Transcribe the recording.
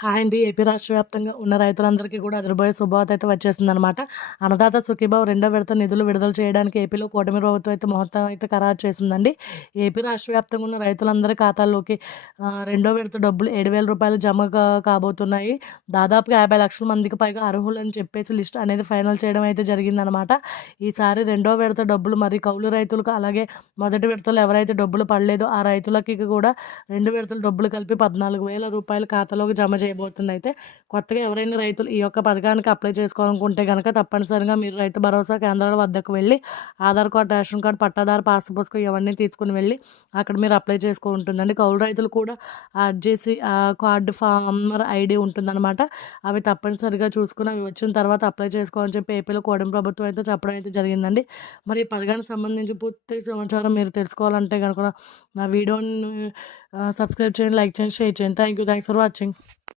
Hi అండి AP రాష్ట్ర వ్యాప్తంగా ఉన్న రైతులందరికీ కూడా అదిరిపోయే శుభవార్త అయితే వచ్చేసిందనమాట అన్నదాత సుఖీభావ్ రెండో విడత నిధులు విడుదల చేయడానికి ఏపీలో కూటమి ప్రభుత్వం అయితే ముహూర్తం అయితే ఖరారు చేసిందండి. ఏపీ రాష్ట్ర వ్యాప్తంగా ఉన్న రైతులందరి ఖాతాల్లోకి రెండో విడత డబ్బులు ఏడు వేల రూపాయలు జమ కాబోతున్నాయి. దాదాపుగా యాభై లక్షల మందికి పైగా అర్హులని చెప్పేసి లిస్ట్ అనేది ఫైనల్ చేయడం అయితే జరిగిందనమాట ఈసారి రెండో విడత డబ్బులు మరి కౌలు రైతులకు అలాగే మొదటి విడతలు ఎవరైతే డబ్బులు పడలేదో ఆ రైతులకి కూడా రెండు విడతల డబ్బులు కలిపి పద్నాలుగు వేల రూపాయలు ఖాతాలోకి జమ చేయబోతుంది అయితే కొత్తగా ఎవరైనా రైతులు ఈ యొక్క పథకానికి అప్లై చేసుకోవాలనుకుంటే కనుక తప్పనిసరిగా మీరు రైతు భరోసా కేంద్రాల వద్దకు వెళ్ళి ఆధార్ కార్డు రేషన్ కార్డు పట్టాదారు పాస్ పుస్తకం ఇవన్నీ తీసుకుని వెళ్ళి అక్కడ మీరు అప్లై ఉంటుందండి. కౌలు రైతులు కూడా ఆర్జేసీ కార్డు ఫార్మర్ ఐడి ఉంటుందన్నమాట. అవి తప్పనిసరిగా చూసుకుని అవి వచ్చిన తర్వాత అప్లై చేసుకోవాలని చెప్పి ఏపీలో కోడం ప్రభుత్వం అయితే చెప్పడం అయితే జరిగిందండి. మరి ఈ పథకానికి సంబంధించి పూర్తి సమాచారం మీరు తెలుసుకోవాలంటే కనుక నా వీడియోని సబ్స్క్రైబ్ చేయండి లైక్ చేయండి షేర్ చేయండి. Thank you thanks for watching.